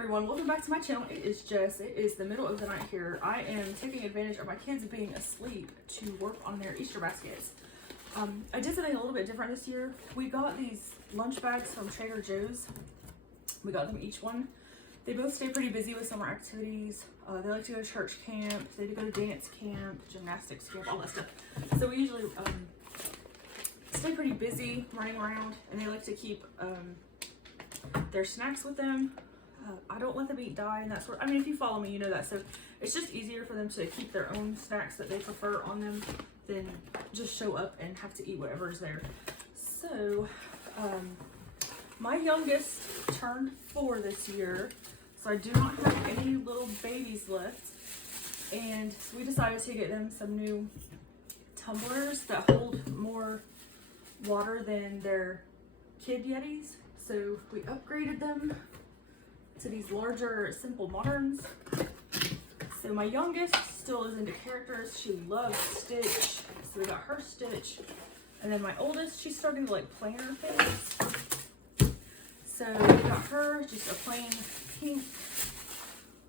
everyone, welcome back to my channel. It is Jess. It is the middle of the night here. I am taking advantage of my kids being asleep to work on their Easter baskets. I did something a little bit different this year. We got these lunch bags from Trader Joe's. We got them each one. They both stay pretty busy with summer activities. They like to go to church camp. They go to dance camp, gymnastics camp, all that stuff. So we usually stay pretty busy running around, and they like to keep their snacks with them. I don't let them eat dye and that sort. I mean, if you follow me, you know that. So it's just easier for them to keep their own snacks that they prefer on them than just show up and have to eat whatever is there. So my youngest turned 4 this year, so I do not have any little babies left. And we decided to get them some new tumblers that hold more water than their kid Yetis. So we upgraded them to these larger Simple Moderns. So my youngest still is into characters. She loves Stitch, so we got her Stitch. And then my oldest, she's starting to like planner things. So we got her just a plain pink.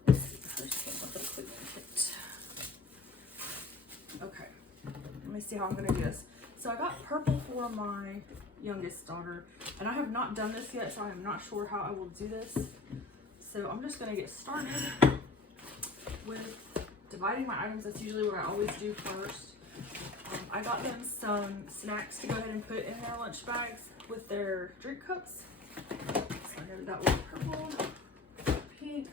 Let's see, hers came with a Cleveland kit. Okay, let me see how I'm gonna do this. So I got purple for my youngest daughter, and I have not done this yet, so I am not sure how I will do this. So I'm just gonna get started with dividing my items. That's usually what I always do first. I got them some snacks to go ahead and put in their lunch bags with their drink cups. So I know that was purple, pink.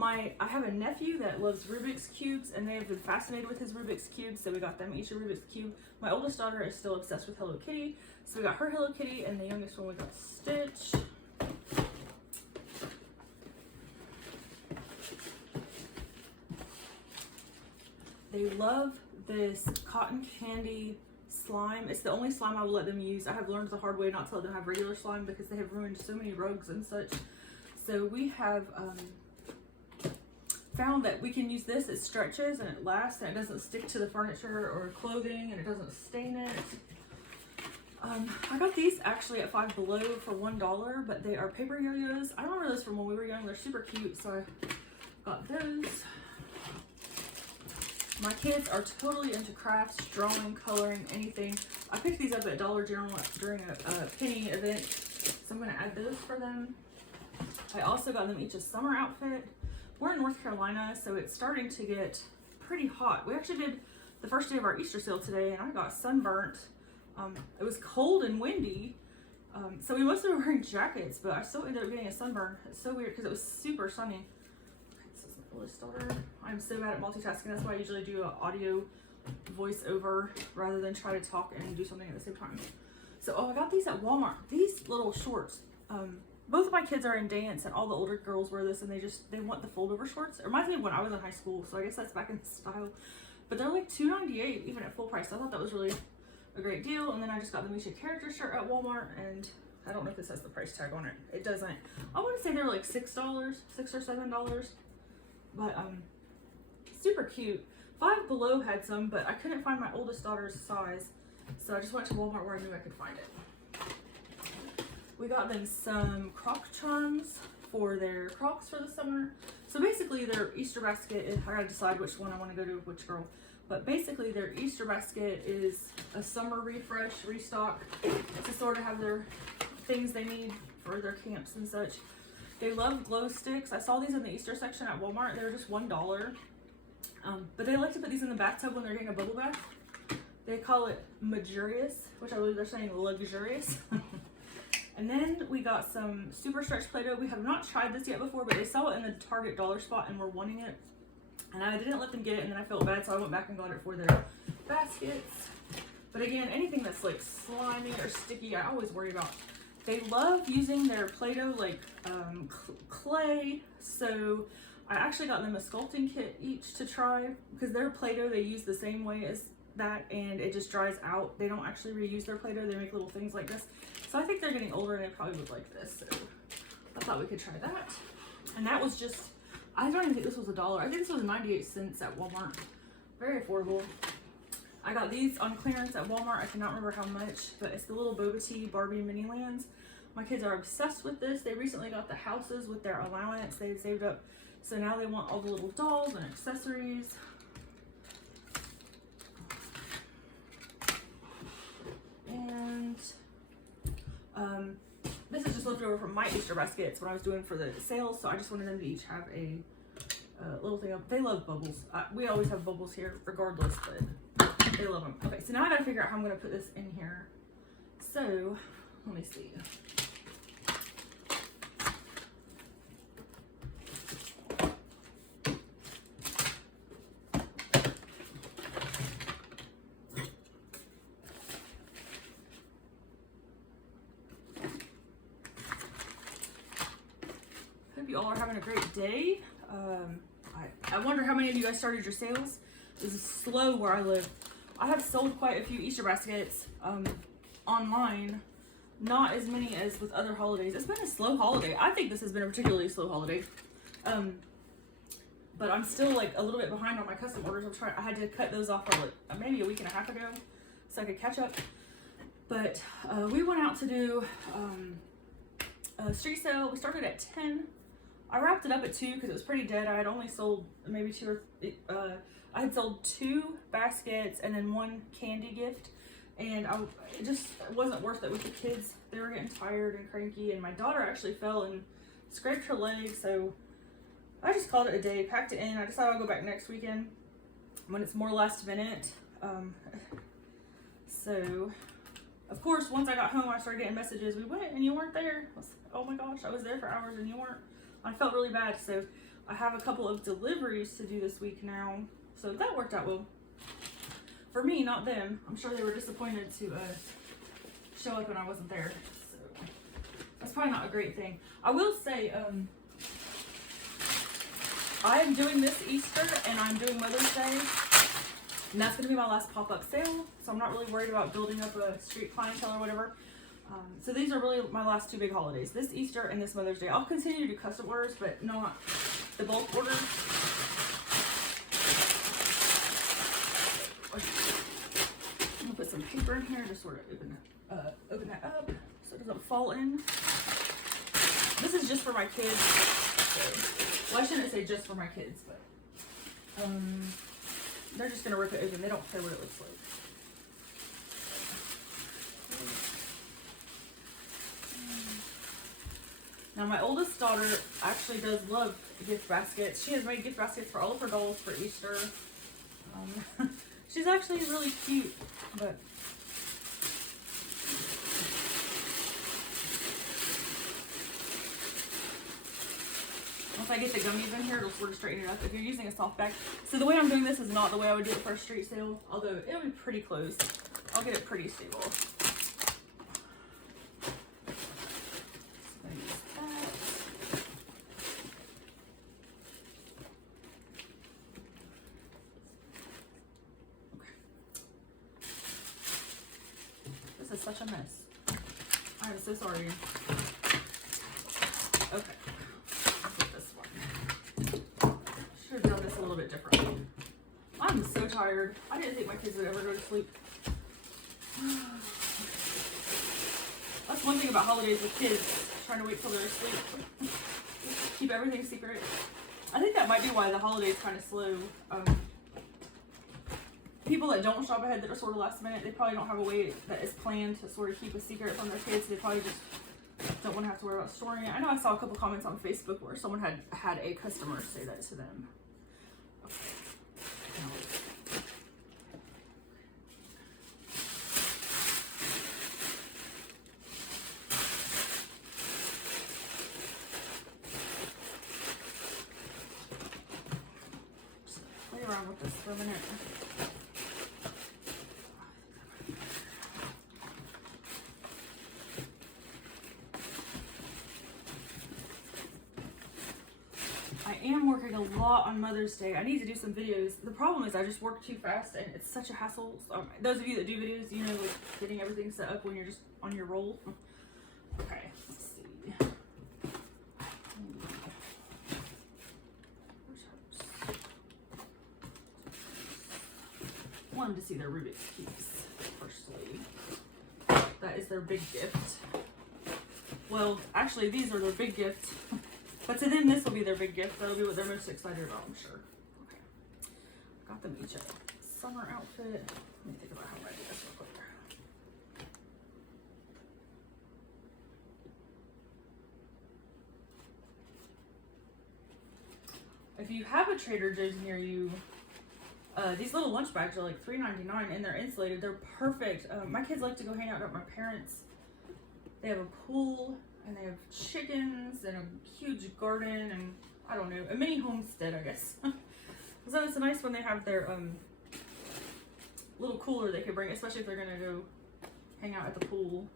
I have a nephew that loves Rubik's Cubes, and they have been fascinated with his Rubik's Cubes, so we got them each a Rubik's Cube. My oldest daughter is still obsessed with Hello Kitty, so we got her Hello Kitty, and the youngest one we got Stitch. They love this cotton candy slime. It's the only slime I will let them use. I have learned the hard way not to let them have regular slime because they have ruined so many rugs and such. So we have found that we can use this. It stretches and it lasts, and it doesn't stick to the furniture or clothing, and it doesn't stain it. I got these actually at Five Below for $1, but they are paper yo-yos. I remember those from when we were young. They're super cute, so I got those. My kids are totally into crafts, drawing, coloring, anything. I picked these up at Dollar General during a penny event, so I'm going to add those for them. I also got them each a summer outfit. We're in North Carolina, so it's starting to get pretty hot. We actually did the first day of our Easter sale today, and I got sunburnt. It was cold and windy, so we mostly were wearing jackets, but I still ended up getting a sunburn. It's so weird because it was super sunny. Oldest daughter. I'm so bad at multitasking. That's why I usually do an audio voiceover rather than try to talk and do something at the same time. So, I got these at Walmart. These little shorts. Both of my kids are in dance, and all the older girls wear this, and they want the fold over shorts. It reminds me of when I was in high school, so I guess that's back in style. But they're like $2.98 even at full price. I thought that was really a great deal. And then I just got the Misha character shirt at Walmart, and I don't know if this has the price tag on it. It doesn't. I want to say they're like $6 or $7. But super cute. Five Below had some, but I couldn't find my oldest daughter's size, so I just went to Walmart where I knew I could find it. We got them some Croc charms for their Crocs for the summer. So basically their Easter basket, I gotta decide which one I want to go to with which girl, but basically their Easter basket is a summer refresh, restock, to sort of have their things they need for their camps and such. They love glow sticks. I saw these in the Easter section at Walmart. They were just $1. But they like to put these in the bathtub when they're getting a bubble bath. They call it Majurious, which I believe they're saying luxurious. And then we got some Super Stretch Play-Doh. We have not tried this yet before, but they saw it in the Target dollar spot and were wanting it. And I didn't let them get it, and then I felt bad, so I went back and got it for their baskets. But again, anything that's like slimy or sticky, I always worry about. They love using their Play-Doh like clay, so I actually got them a sculpting kit each to try, because their Play-Doh they use the same way as that, and it just dries out. They don't actually reuse their Play-Doh. They make little things like this. So I think they're getting older, and they probably would like this, so I thought we could try that. And that was just, I don't even think this was $1. I think this was 98 cents at Walmart. Very affordable. I got these on clearance at Walmart. I cannot remember how much, but it's the little Boba Tea Barbie Mini Lands. My kids are obsessed with this. They recently got the houses with their allowance. They saved up, so now they want all the little dolls and accessories. And this is just left over from my Easter baskets when I was doing for the sales, so I just wanted them to each have a little thing up. They love bubbles. We always have bubbles here regardless, but they love them. Okay, so now I gotta figure out how I'm gonna put this in here. So, let me see. Hope you all are having a great day. I wonder how many of you guys started your sales. This is slow where I live. I have sold quite a few Easter baskets online. Not as many as with other holidays. It's been a slow holiday. I think this has been a particularly slow holiday. But I'm still like a little bit behind on my custom orders. I had to cut those off for like maybe a week and a half ago so I could catch up. But we went out to do a street sale. We started at 10. I wrapped it up at 2 because it was pretty dead. I had only sold maybe I had sold 2 baskets and then 1 candy gift. And it just wasn't worth it with the kids. They were getting tired and cranky, and my daughter actually fell and scraped her leg, so I just called it a day, packed it in. I decided I'll go back next weekend when it's more last minute. So, of course, once I got home, I started getting messages. We went and you weren't there. I was, oh my gosh, I was there for hours and you weren't. I felt really bad, so I have a couple of deliveries to do this week now. So that worked out well. For me, not them. I'm sure they were disappointed to show up and I wasn't there. So that's probably not a great thing. I will say, I am doing this Easter and I'm doing Mother's Day. And that's going to be my last pop-up sale. So I'm not really worried about building up a street clientele or whatever. So these are really my last 2 big holidays. This Easter and this Mother's Day. I'll continue to do custom orders, but not the bulk orders. I'm gonna put some paper in here to sort of open that up so it doesn't fall in. This is just for my kids. So, well, I shouldn't say just for my kids, but they're just gonna rip it open. They don't care what it looks like. Now my oldest daughter actually does love gift baskets. She has made gift baskets for all of her dolls for Easter. She's actually really cute, but once I get the gummies in here, it'll sort of straighten it up. If you're using a soft bag. So the way I'm doing this is not the way I would do it for a street sale, although it'll be pretty close. I'll get it pretty stable. Such a mess. I am so sorry. Okay. Put this one. Should have done this a little bit differently. I'm so tired. I didn't think my kids would ever go to sleep. That's one thing about holidays with kids, trying to wait till they're asleep. Keep everything secret. I think that might be why the holidays kind of slow. People that don't shop ahead that are sort of last minute, they probably don't have a way that is planned to sort of keep a secret from their kids. They probably just don't want to have to worry about storing it. I know I saw a couple comments on Facebook where someone had a customer say that to them. Okay. Just play around with this for a minute. A lot on Mother's Day. I need to do some videos. The problem is I just work too fast and it's such a hassle. So, those of you that do videos, you know, like getting everything set up when you're just on your roll. Okay, let's see. I want them to see their Rubik's Cubes, firstly. That is their big gift. Well, actually, these are their big gift. But to them, this will be their big gift. That'll be what they're most excited about, I'm sure. Okay. Got them each a summer outfit. Let me think about how I do this real quick. If you have a Trader Joe's near you, these little lunch bags are like $3.99 and they're insulated. They're perfect. My kids like to go hang out at my parents'. They have a pool and they have chickens and a huge garden and I don't know, a mini homestead, I guess. So it's nice when they have their little cooler they could bring, especially if they're gonna go hang out at the pool.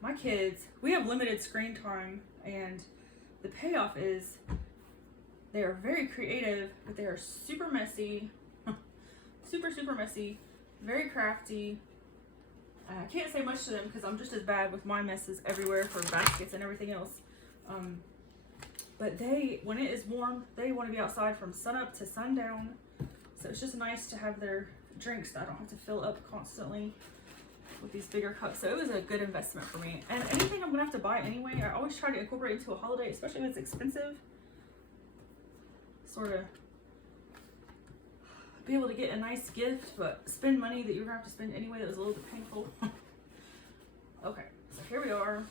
My kids, we have limited screen time and the payoff is they are very creative, but they are super messy, super messy, very crafty. I can't say much to them because I'm just as bad with my messes everywhere for baskets and everything else. But they, when it is warm, they want to be outside from sunup to sundown. So it's just nice to have their drinks that I don't have to fill up constantly with these bigger cups. So it was a good investment for me. And anything I'm going to have to buy anyway, I always try to incorporate into a holiday, especially when it's expensive. Sort of be able to get a nice gift, but spend money that you're gonna have to spend anyway that was a little bit painful. Okay, so here we are.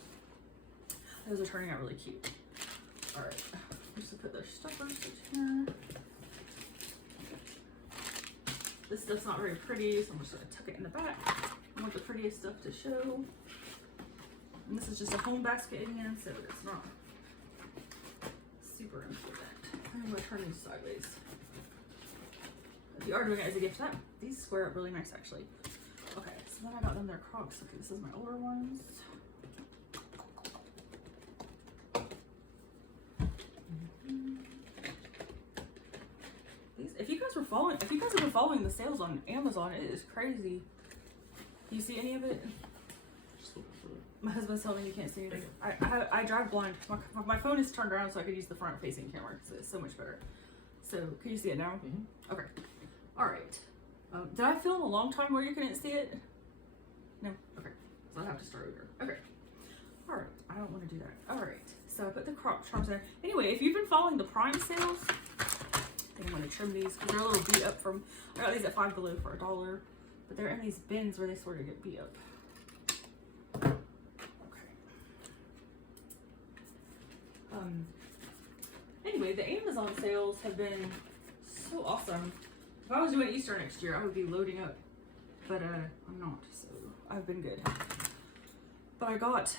Those are turning out really cute. All right, I'm just gonna put their stuffers in here. This stuff's not very pretty, so I'm just gonna tuck it in the back. I want the prettiest stuff to show. And this is just a home basket again, so it's not super important. I'm gonna turn these sideways. If you are doing it as a gift, these square up really nice actually. Okay, so then I got them their Crocs. Okay, this is my older ones. These, if you guys have been following the sales on Amazon, it is crazy. Do you see any of it? My husband's telling me you can't see anything. I drive blind. My phone is turned around so I could use the front facing camera because it's so much better. So, can you see it now? Mm-hmm. Okay. All right. Did I film a long time where you couldn't see it? No? Okay. So I'll have to start over. Okay. All right. I don't want to do that. All right. So I put the crop charms in there. Anyway, if you've been following the Prime sales, I think I'm going to trim these because they're a little beat up from, I got these at Five Below for $1, but they're in these bins where they sort of get beat up. Anyway, the Amazon sales have been so awesome. If I was doing Easter next year, I would be loading up, but I'm not, so I've been good. But I got,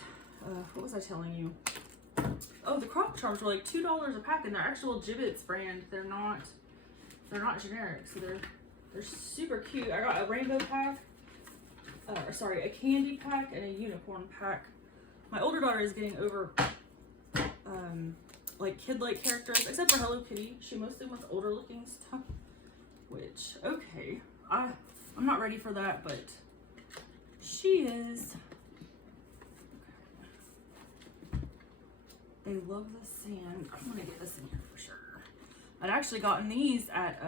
what was I telling you? Oh, the crop charms were like $2 a pack, and they're actual Jibbitz brand. They're not generic, so they're super cute. I got a rainbow pack, a candy pack and a unicorn pack. My older daughter is getting over like kid-like characters, except for Hello Kitty. She mostly wants older looking stuff, which, okay, I'm not ready for that, but she is. They love the sand. I'm gonna get this in here for sure. I'd actually gotten these at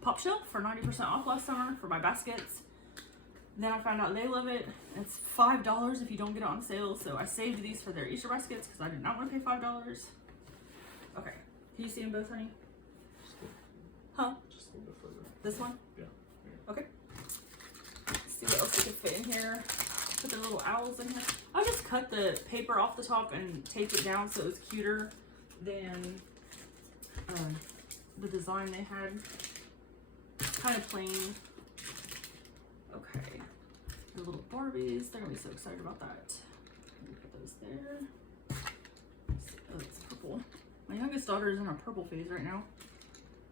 Pop Shelf for 90% off last summer for my baskets. Then I found out they love it. It's $5 if you don't get it on sale. So I saved these for their Easter baskets because I did not want to pay $5. Okay. Can you see them both, honey? Huh? Just a little bit further. This one? Yeah. Okay. Let's see what else we can fit in here. Put the little owls in here. I just cut the paper off the top and taped it down so it was cuter than the design they had. Kind of plain. Okay. The little Barbies. They're gonna be so excited about that. Let me put those there. Oh, it's purple. My youngest daughter is in a purple phase right now.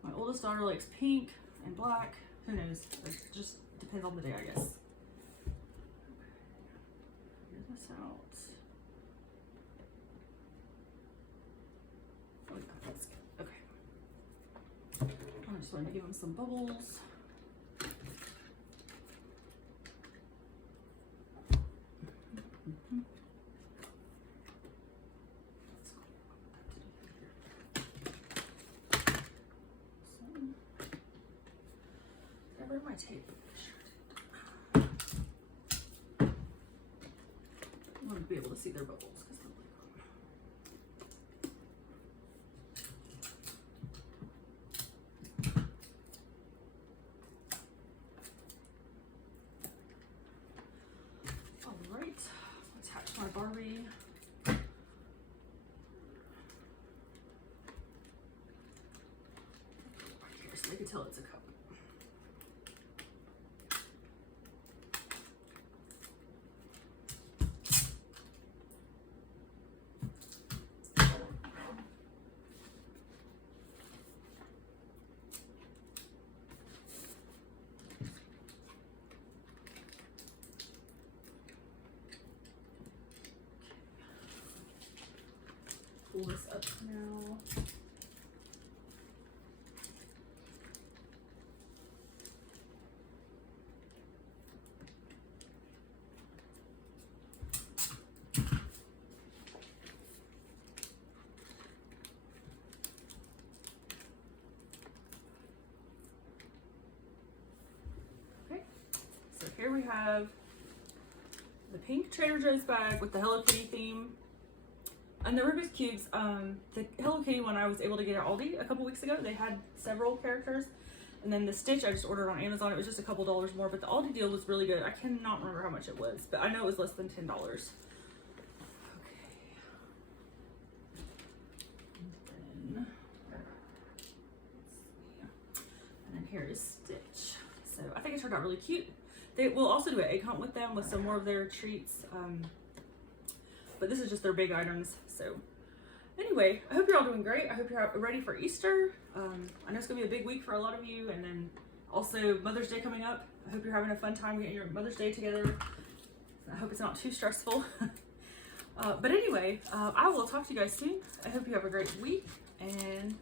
My oldest daughter likes pink and black. Who knows? It just depends on the day, I guess. Figure this out. Oh, yeah, that's good. Okay. I'm just going to give them some bubbles. Where's my tape? I want to be able to see see their bubbles. Alright, attach my Barbie. Right here so they can tell it's a cup. Pull this up now. Okay, so here we have the pink Trader Joe's bag with the Hello Kitty theme. And the Rubik's Cubes, the Hello Kitty one I was able to get at Aldi a couple weeks ago. They had several characters. And then the Stitch I just ordered on Amazon. It was just a couple dollars more, but the Aldi deal was really good. I cannot remember how much it was, but I know it was less than $10. Okay. And then here is Stitch. So I think it turned out really cute. They will also do an egg hunt with them with some more of their treats. But this is just their big items. So anyway, I hope you're all doing great. I hope you're ready for Easter. I know it's gonna be a big week for a lot of you, and then also Mother's Day coming up. I hope you're having a fun time getting your Mother's Day together. I hope it's not too stressful. But anyway, I will talk to you guys soon. I hope you have a great week, and